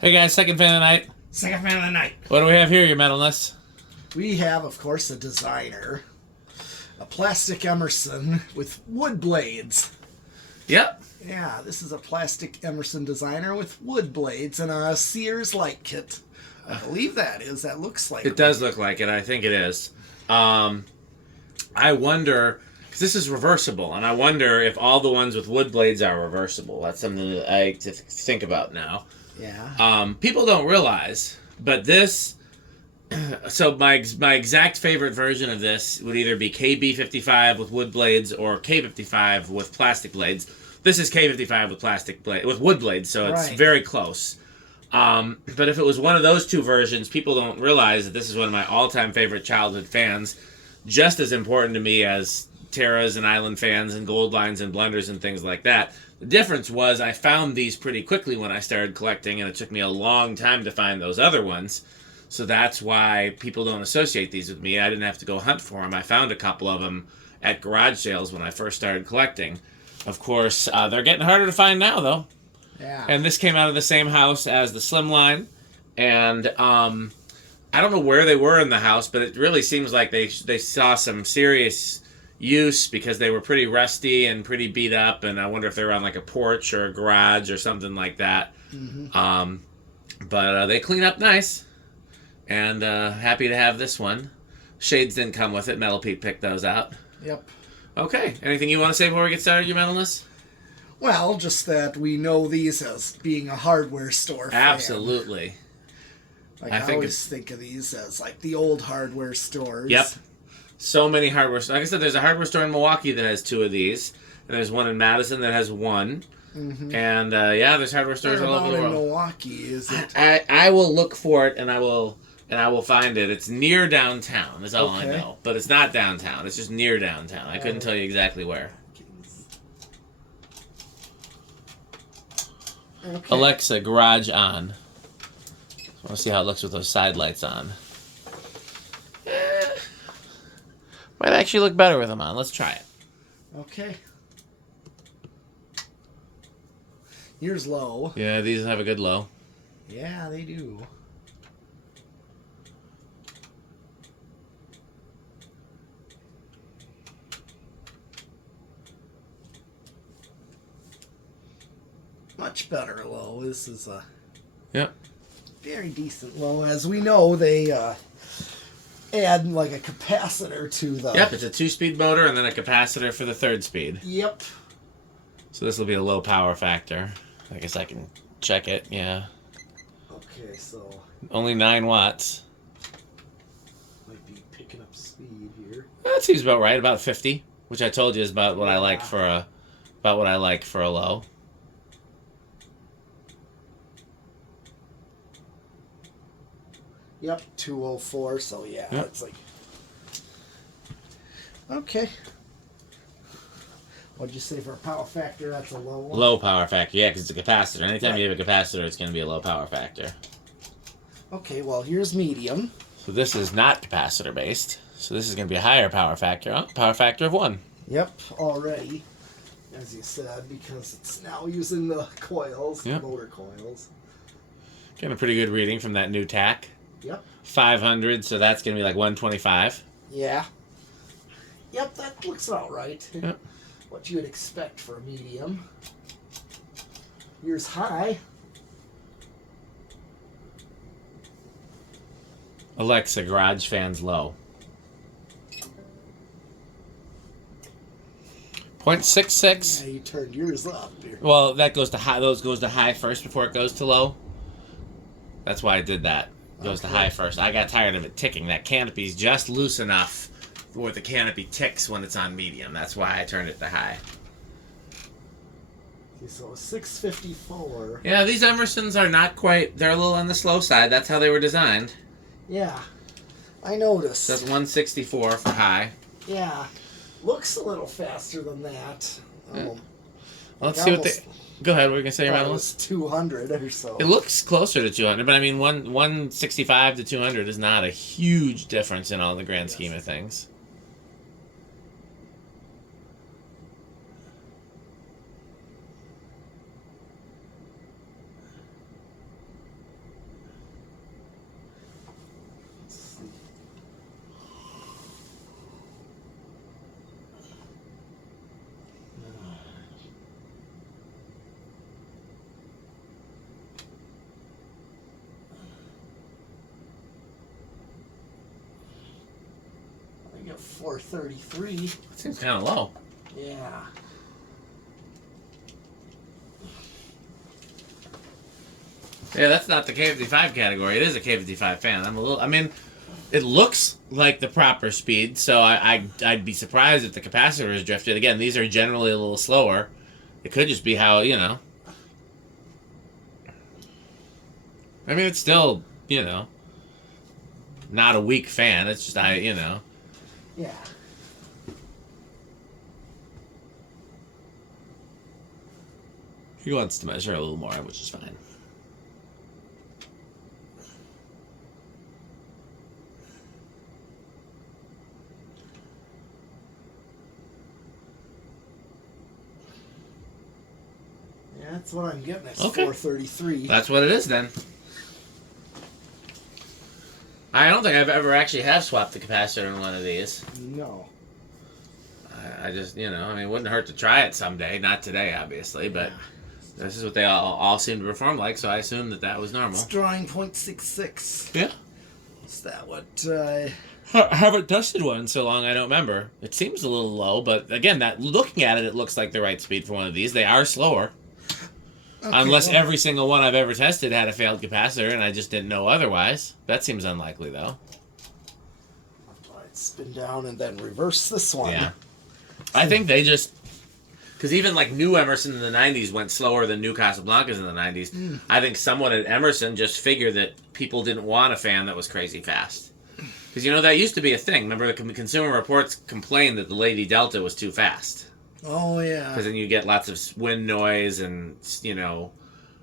Hey guys, second fan of the night. Second fan of the night. What do we have here, your metalness? We have, of course, a designer. A plastic Emerson with wood blades. Yep. Yeah, this is a plastic Emerson designer with wood blades and a Sears light kit. I believe that looks like It does look like it. I think it is. I wonder, because this is reversible, and I wonder if all the ones with wood blades are reversible. That's something that I to think about now. Yeah. People don't realize, but this. So my exact favorite version of this would either be KB55 with wood blades or K55 with plastic blades. This is K55 with wood blades, so it's very close. But if it was one of those two versions, people don't realize that this is one of my all-time favorite childhood fans. Just as important to me as Terras and Island fans and Gold Lines and Blunders and things like that. The difference was I found these pretty quickly when I started collecting, and it took me a long time to find those other ones. So that's why people don't associate these with me. I didn't have to go hunt for them. I found a couple of them at garage sales when I first started collecting. Of course, they're getting harder to find now, though. Yeah. And this came out of the same house as the Slimline. And I don't know where they were in the house, but it really seems like they saw some serious use because they were pretty rusty and pretty beat up. And I wonder if they were on like a porch or a garage or something like that. Mm-hmm. But they clean up nice. And happy to have this one. Shades didn't come with it. Metal Pete picked those out. Yep. Okay. Anything you want to say before we get started, your metalness? Well, just that we know these as being a hardware store fan. Absolutely. Like I always think of these as like the old hardware stores. Yep. So many hardware stores. Like I said, there's a hardware store in Milwaukee that has two of these. And there's one in Madison that has one. Mm-hmm. And there's hardware stores all over the world. In Milwaukee, is it? I will look for it and I will find it. It's near downtown, is all I know. But it's not downtown. It's just near downtown. I couldn't tell you exactly where. Okay. Alexa, garage on. I want to see how it looks with those side lights on. Might actually look better with them on. Let's try it. Okay. Here's low. Yeah, these have a good low. Yeah, they do. Much better low. This is a very decent low. As we know, they add like a capacitor to the... Yep, it's a 2-speed motor and then a capacitor for the 3rd speed. Yep. So this will be a low power factor. I guess I can check it, yeah. Okay, so... Only 9 watts. Might be picking up speed here. That seems about right, about 50, which I told you is about what I like for a low. Yep, 204, so yeah, it's like... Okay. What'd you say for a power factor? That's a low one? Low power factor, yeah, because it's a capacitor. Anytime you have a capacitor, it's going to be a low power factor. Okay, well, here's medium. So this is not capacitor-based. So this is going to be a higher power factor. Oh, power factor of 1. Yep, already, as you said, because it's now using the coils, the motor coils. Getting a pretty good reading from that new tack. Yep. 500, so that's going to be like 125. Yeah. Yep, that looks about right. Yep. What you would expect for a medium. Here's high. Alexa, garage fans low. 0.66. Yeah, you turned yours up here. Well, that goes to high. Those goes to high first before it goes to low. That's why I did that. It goes to high first. I got tired of it ticking. That canopy's just loose enough where the canopy ticks when it's on medium. That's why I turned it to high. Okay, so 654. Yeah, these Emersons are not quite... They're a little on the slow side. That's how they were designed. Yeah, I noticed. That's 164 for high. Yeah, looks a little faster than that. Well, let's see what they... Go ahead, what were you going to say, it was 200 or so. It looks closer to 200, but I mean, 165 to 200 is not a huge difference in all the grand scheme of things. at 433. That seems kind of low. Yeah. Yeah, that's not the K55 category. It is a K55 fan. I mean, it looks like the proper speed, so I'd be surprised if the capacitor is drifted. Again, these are generally a little slower. It could just be how, you know. I mean, it's still, you know, not a weak fan. It's just, you know. Yeah. He wants to measure a little more, which is fine. Yeah, that's what I'm getting. It's Okay. 433. That's what it is then. I don't think I've ever actually have swapped the capacitor in one of these. No. I just, you know, I mean, it wouldn't hurt to try it someday. Not today, obviously, but this is what they all seem to perform like, so I assumed that was normal. It's drawing 0.66. Yeah. Is that what... I haven't tested one so long I don't remember. It seems a little low, but again, looking at it, it looks like the right speed for one of these. They are slower. Okay, unless every single one I've ever tested had a failed capacitor and I just didn't know otherwise. That seems unlikely, though. I'd spin down and then reverse this one. Yeah. I think they just... Because even like new Emerson in the 90s went slower than new Casablancas in the 90s. I think someone at Emerson just figured that people didn't want a fan that was crazy fast. Because, you know, that used to be a thing. Remember, the Consumer Reports complained that the Lady Delta was too fast. Oh, yeah. Because then you get lots of wind noise and, you know,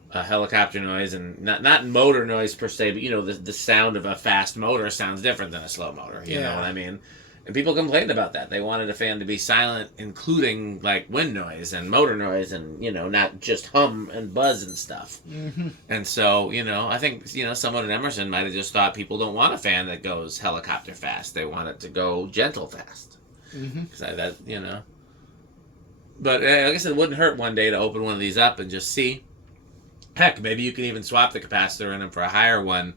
helicopter noise and not motor noise per se, but, you know, the sound of a fast motor sounds different than a slow motor. You know what I mean? And people complained about that. They wanted a fan to be silent, including, like, wind noise and motor noise and, you know, not just hum and buzz and stuff. Mm-hmm. And so, you know, I think, you know, someone at Emerson might have just thought people don't want a fan that goes helicopter fast. They want it to go gentle fast. Because that, you know... But like I said, it wouldn't hurt one day to open one of these up and just see. Heck, maybe you can even swap the capacitor in them for a higher one.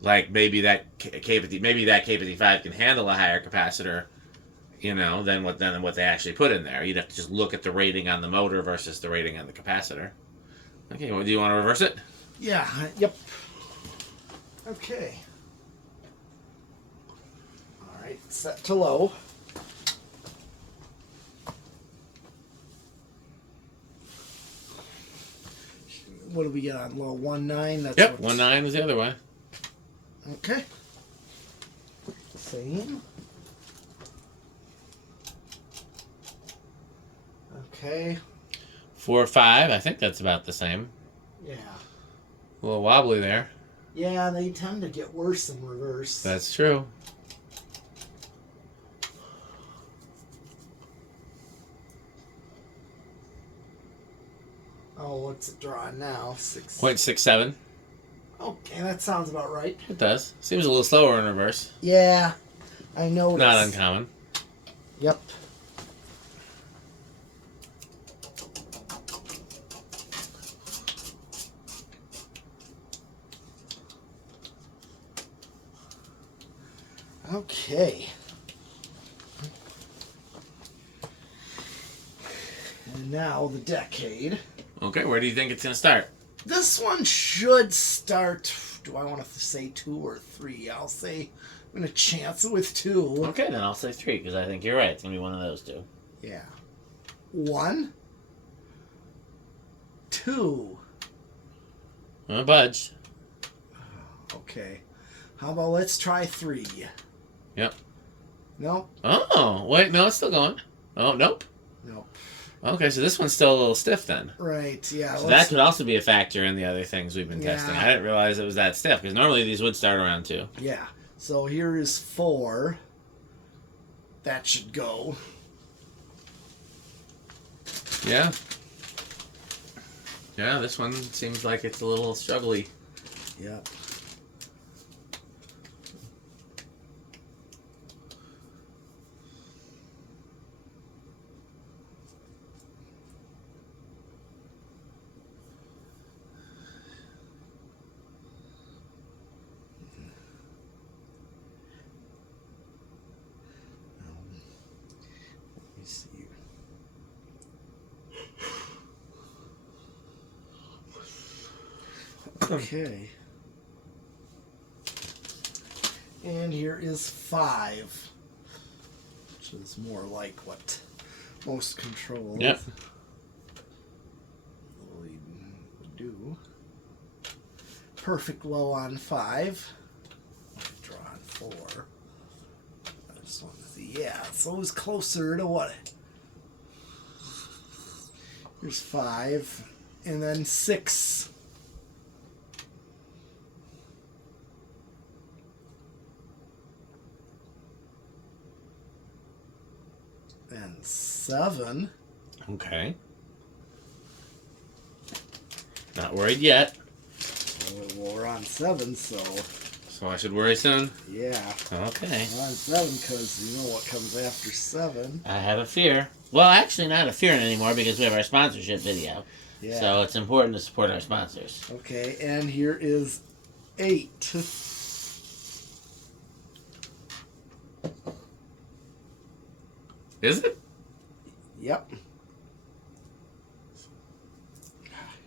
Like maybe that K55 can handle a higher capacitor, you know, than what they actually put in there. You'd have to just look at the rating on the motor versus the rating on the capacitor. Okay, well, do you want to reverse it? Yeah. Yep. Okay. All right. Set to low. What do we get on low? 1.9? That's yep, 1.9 is the other way. Okay. Same. Okay. 4.5, I think that's about the same. Yeah. A little wobbly there. Yeah, they tend to get worse in reverse. That's true. Oh, what's it drawing now? 0.67. Okay, that sounds about right. It does. Seems a little slower in reverse. Yeah, I know. Not uncommon. Yep. Okay. And now the decade. Okay, where do you think it's going to start? This one should start. Do I want to say 2 or 3? I'll say I'm going to chance it with 2. Okay, then I'll say 3 because I think you're right. It's going to be one of those 2. Yeah. 1, 2. Well, budge. Okay. How about let's try 3? Yep. Nope. Oh, wait, no, it's still going. Oh, nope. Nope. Okay, so this one's still a little stiff then. Right, yeah. So that could also be a factor in the other things we've been testing. I didn't realize it was that stiff, because normally these would start around 2. Yeah. So here is 4. That should go. Yeah. Yeah, this one seems like it's a little struggly. Yep. Okay. And here is 5, which is more like what most controls would do. Perfect low on 5. Draw on 4. I just want to see. Yeah, so it was closer to what? Here's 5, and then 6. And 7. Okay. Not worried yet. Well, we're on 7, so... So I should worry soon? Yeah. Okay. We're on 7 because you know what comes after 7. I have a fear. Well, actually not a fear anymore because we have our sponsorship video. Yeah. So it's important to support our sponsors. Okay, and here is 8. Is it? Yep.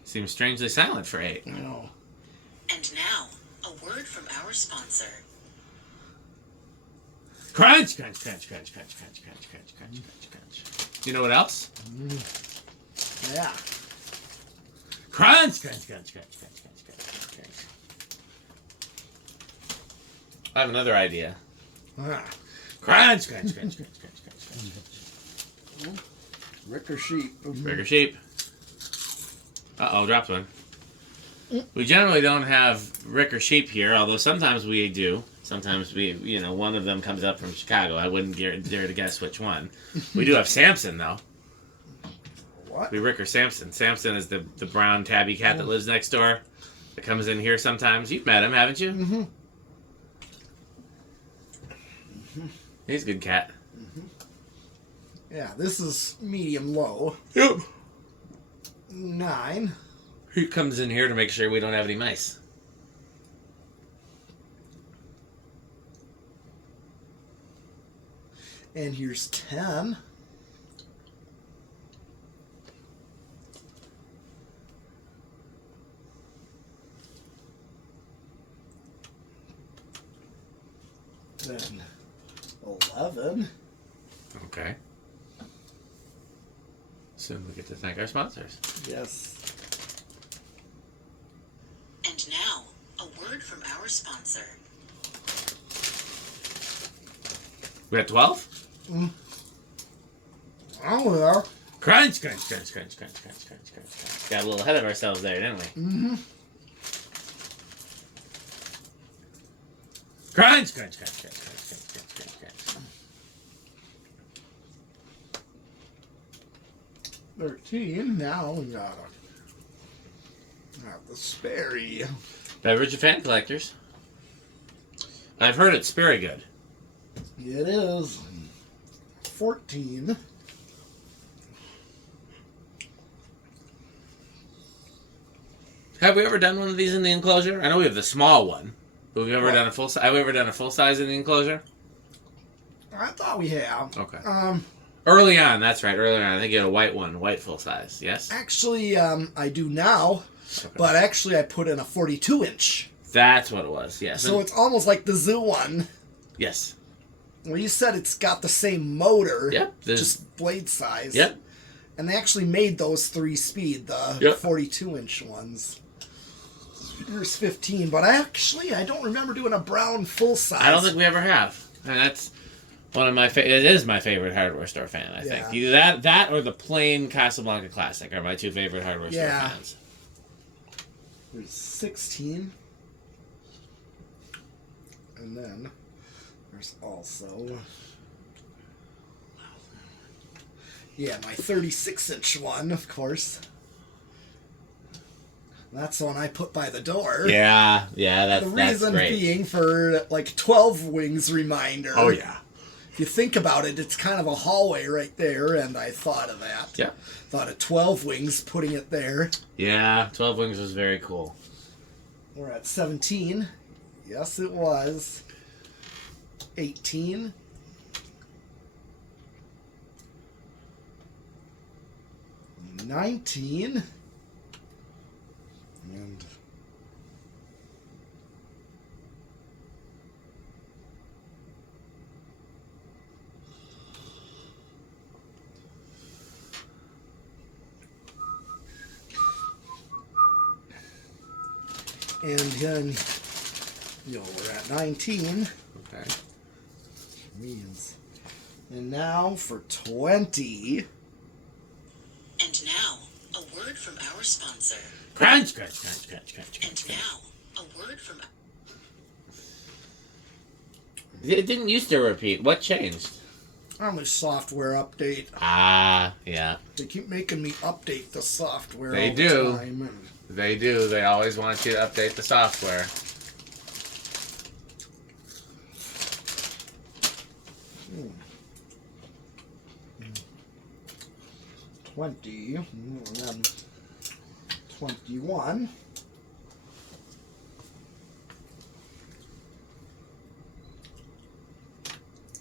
Seems strangely silent for 8. No. And now, a word from our sponsor. Crunch, crunch, crunch, crunch, crunch, crunch, crunch, crunch, crunch, crunch, crunch. You know what else? Yeah. Crunch, crunch, crunch, crunch, crunch, crunch, crunch, crunch. I have another idea. Crunch, crunch, crunch, crunch, crunch, crunch, crunch. Rick or sheep? Rick or sheep. Uh-oh, dropped one. We generally don't have Rick or sheep here, although sometimes we do. Sometimes we, one of them comes up from Chicago. I wouldn't dare to guess which one. We do have Samson, though. What? We Rick or Samson. Samson is the brown tabby cat that lives next door. That comes in here sometimes. You've met him, haven't you? Mm-hmm. He's a good cat. Mm-hmm. Yeah, this is medium low. Yep. 9. He comes in here to make sure we don't have any mice. And here's 10. Then 11. Okay. Soon we get to thank our sponsors. Yes. And now, a word from our sponsor. We got 12? Oh, yeah. Crunch, crunch, crunch, crunch, crunch, crunch, crunch, crunch, crunch. Got a little ahead of ourselves there, didn't we? Mm-hmm. Crunch, crunch, crunch, crunch, crunch, crunch, crunch, crunch, crunch. 13. Now we got the Sperry. Beverage of fan collectors. I've heard it's very good. It is 14. Have we ever done one of these in the enclosure? I know we have the small one. But have we ever done a full size? Have we ever done a full size in the enclosure? I thought we have. Okay. Um, Early on, that's right. Early on, I think you had a white one, white full size. Yes. Actually, I do now, but actually I put in a 42-inch. That's what it was. Yes. So it's almost like the zoo one. Yes. Well, you said it's got the same motor. Yep. Just blade size. Yep. And they actually made those 3-speed, the Yep. 42-inch ones. Here's 15, but I don't remember doing a brown full size. I don't think we ever have, and that's one of my. It is my favorite hardware store fan. I think either that or the plain Casablanca Classic are my two favorite hardware store fans. There's 16, and then there's also my 36-inch one, of course. That's the one I put by the door. Yeah, that's the great. reason being for like 12 wings reminder. Oh yeah. If you think about it, it's kind of a hallway right there, and I thought of that. Yeah. Thought of 12 wings, putting it there. Yeah, 12 wings was very cool. We're at 17. Yes, it was. 18. 19. And And then, we're at 19. Okay. Means. And now for 20. And now, a word from our sponsor. Crunch, crunch, crunch, crunch, crunch, crunch. And now, a word from... It didn't used to repeat. What changed? On the software update. Ah, yeah. They keep making me update the software They all do. the time. And They do. They always want you to update the software. Hmm. 20. And then 21.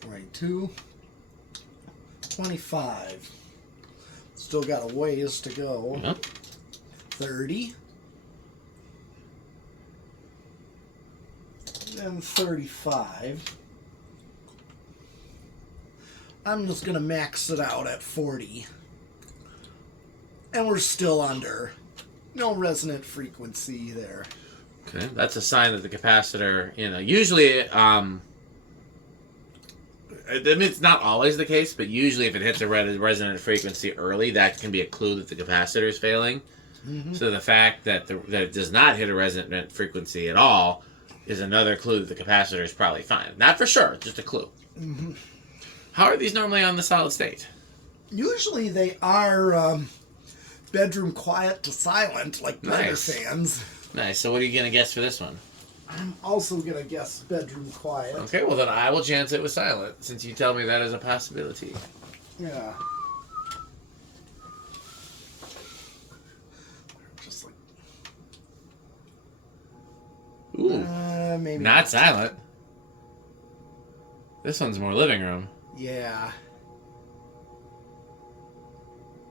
22. 25. Still got a ways to go. Yep. 30. And 35. I'm just going to max it out at 40. And we're still under. No resonant frequency there. Okay, that's a sign that the capacitor, usually, I mean, it's not always the case, but usually if it hits a resonant frequency early, that can be a clue that the capacitor is failing. Mm-hmm. So the fact that that it does not hit a resonant frequency at all is another clue that the capacitor is probably fine. Not for sure, just a clue. Mm-hmm. How are these normally on the solid state? Usually they are bedroom quiet to silent, like blender Nice. fans. Nice. So what are you going to guess for this one? I'm also going to guess bedroom quiet. Okay, well then I will chance it with silent, since you tell me that is a possibility. Yeah. Just like... Ooh, maybe not silent. This one's more living room. Yeah.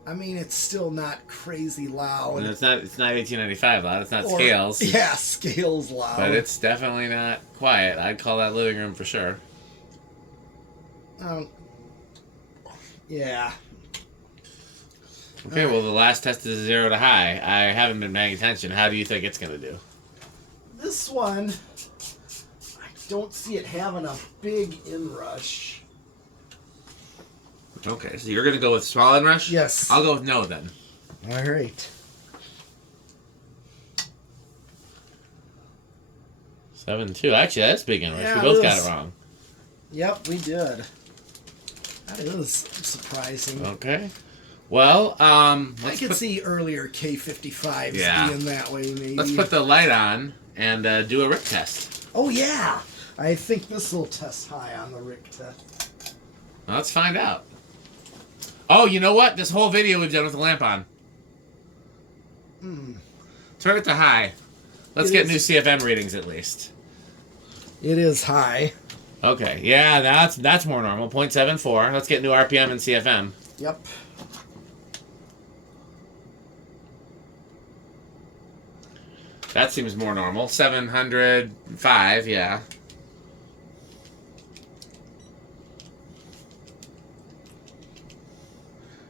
I mean, it's still not crazy loud. And it's not 1895 loud. It's not Or- scales. Yeah, scales loud. But it's definitely not quiet. I'd call that living room for sure. Yeah. Okay, well the last test is 0 to high. I haven't been paying attention. How do you think it's going to do? This one, I don't see it having a big inrush. Okay, so you're going to go with small inrush? Yes. I'll go with no then. All right. 7-2. Actually, that's big inrush. Yeah, we both it got is. it wrong. Yep, we did. That is surprising. Okay. Well, I let's could put, see earlier K55s Yeah. being that way, maybe. let's put the light on and do a RIC test. Oh, yeah. I think this will test high on the RIC test. Well, let's find out. Oh, you know what? This whole video we've done with the lamp on. Turn it to high. Let's It get is. new CFM readings at least. It is high. Okay, yeah, that's more normal. 0.74. Let's get new RPM and CFM. Yep. That seems more normal. 705, yeah.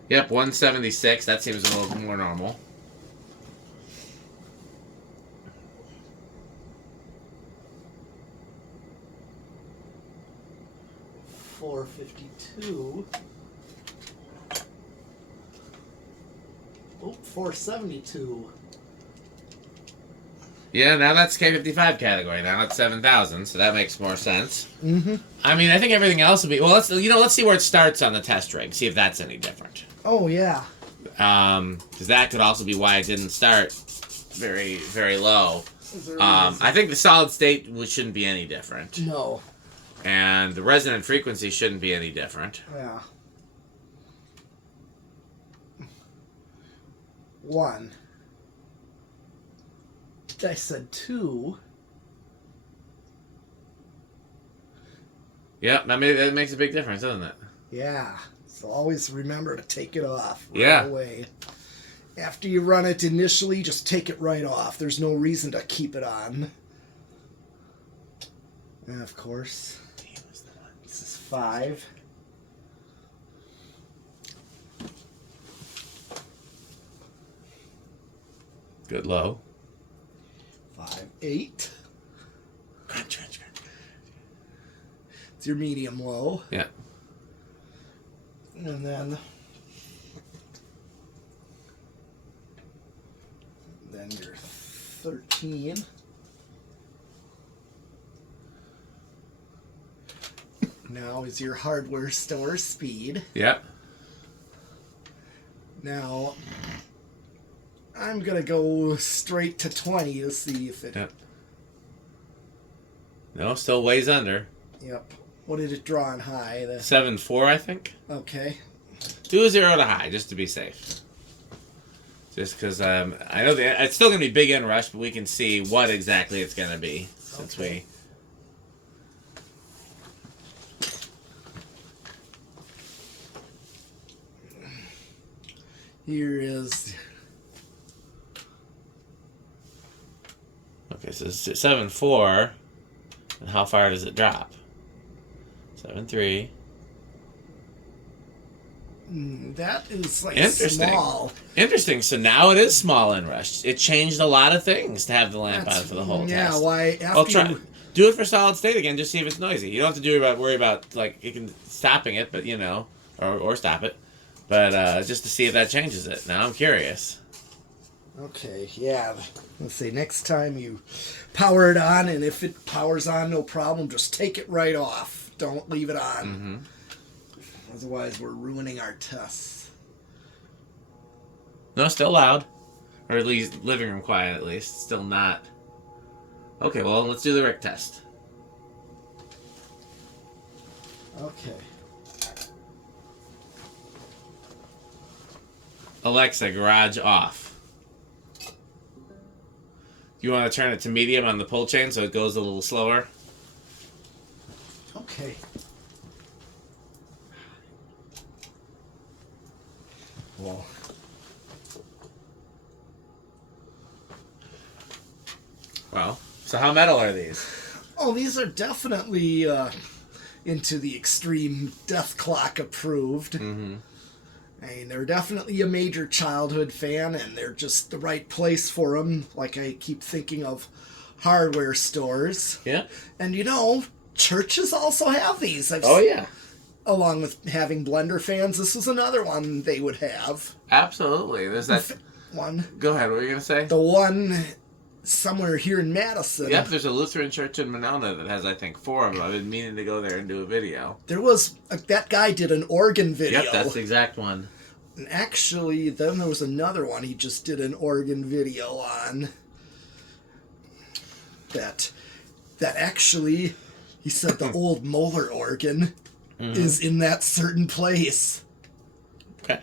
Yep, 176. That seems a little more normal. $452. Oh, $472. Yeah, now that's K55 category. Now it's 7,000, so that makes more sense. Mm-hmm. I mean, I think everything else will be... Well, let's see where it starts on the test rig. See if that's any different. Oh, yeah. Because that could also be why it didn't start very, very low. Is there I think the solid state shouldn't be any different. No. And the resonant frequency shouldn't be any different. Yeah. 1. I said 2. Yep, that makes a big difference, doesn't it? Yeah. So always remember to take it off right Yeah. away. After you run it initially, just take it right off. There's no reason to keep it on. And of course, this is 5. Good low. 5.8. Crunch. It's your medium low. Yeah. And then your 13. Now is your hardware store speed. Yep. Now, I'm going to go straight to 20 to see if it... Yep. No, still ways under. Yep. What did it draw on high? 7.4, I think. Okay. Do a 0 to high, just to be safe. Just because I know it's still going to be big in rush, but we can see what exactly it's going to be since we... Here is... Okay, so it's 7.4. And how far does it drop? 7.3. That is like Interesting. small. Interesting. So now it is small in rush. It changed a lot of things to have the lamp on for the whole test. Yeah, why after do it for solid state again, just see if it's noisy. You don't have to worry about like you can stopping it, but or stop it. But just to see if that changes it. Now I'm curious. Okay, yeah. Let's see, next time you power it on, and if it powers on, no problem, just take it right off. Don't leave it on. Mm-hmm. Otherwise, we're ruining our tests. No, still loud. Or at least living room quiet, at least. Still not. Okay, well, let's do the Rick test. Okay. Alexa, garage off. You want to turn it to medium on the pull chain so it goes a little slower? Okay. Well. Well, so how metal are these? Oh, these are definitely into the extreme death clock approved. Mm-hmm. I mean, they're definitely a major childhood fan, and they're just the right place for them. Like, I keep thinking of hardware stores. Yeah. And, churches also have these. Yeah. Along with having blender fans, this is another one they would have. Absolutely. There's that one. Go ahead. What were you going to say? The one somewhere here in Madison. Yep, there's a Lutheran church in Monona that has, I think, 4 of them. I've been meaning to go there and do a video. There was... that guy did an organ video. Yep, that's the exact one. And actually, then there was another one he just did an organ video on. That actually, he said the old Moeller organ is in that certain place. Okay.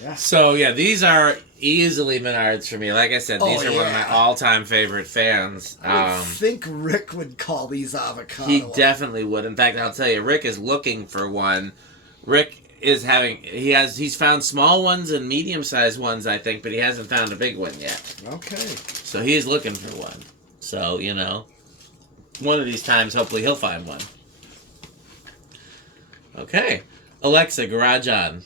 Yeah. So, yeah, these are easily Menards for me. Like I said, these are one of my all-time favorite fans. I think Rick would call these avocado. He definitely would. In fact, I'll tell you, Rick is looking for one. Rick is he's found small ones and medium-sized ones, I think, but he hasn't found a big one yet. Okay. So he's looking for one. So, one of these times, hopefully he'll find one. Okay. Alexa, garage on.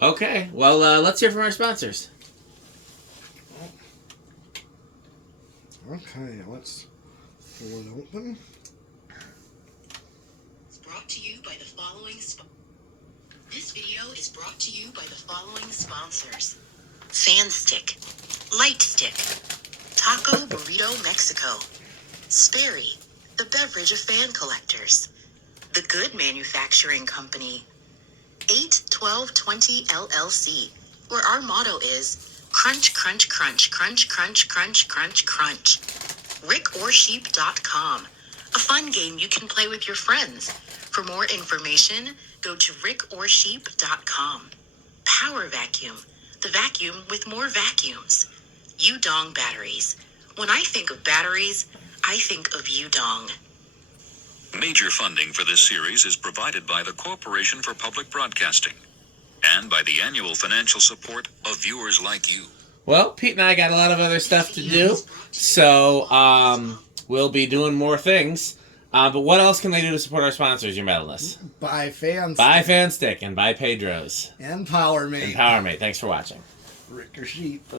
Okay. Well, let's hear from our sponsors. Okay, let's pull it open. Brought to you by the following This video is brought to you by the following sponsors. Fan Stick, Light Stick, Taco Burrito Mexico, Sperry, the beverage of fan collectors, The Good Manufacturing Company, 81220 LLC, where our motto is crunch, crunch, crunch, crunch, crunch, crunch, crunch, crunch. RickOrSheep.com, a fun game you can play with your friends. For more information, go to RickOrSheep.com. Power Vacuum, the vacuum with more vacuums. Udong batteries. When I think of batteries, I think of Udong. Major funding for this series is provided by the Corporation for Public Broadcasting and by the annual financial support of viewers like you. Well, Pete and I got a lot of other stuff to do, so we'll be doing more things. But what else can they do to support our sponsors, your medalists? Buy Fan Stick. Buy Fan Stick and buy Pedro's. And PowerMate. And PowerMate. Thanks for watching. Rick or sheep.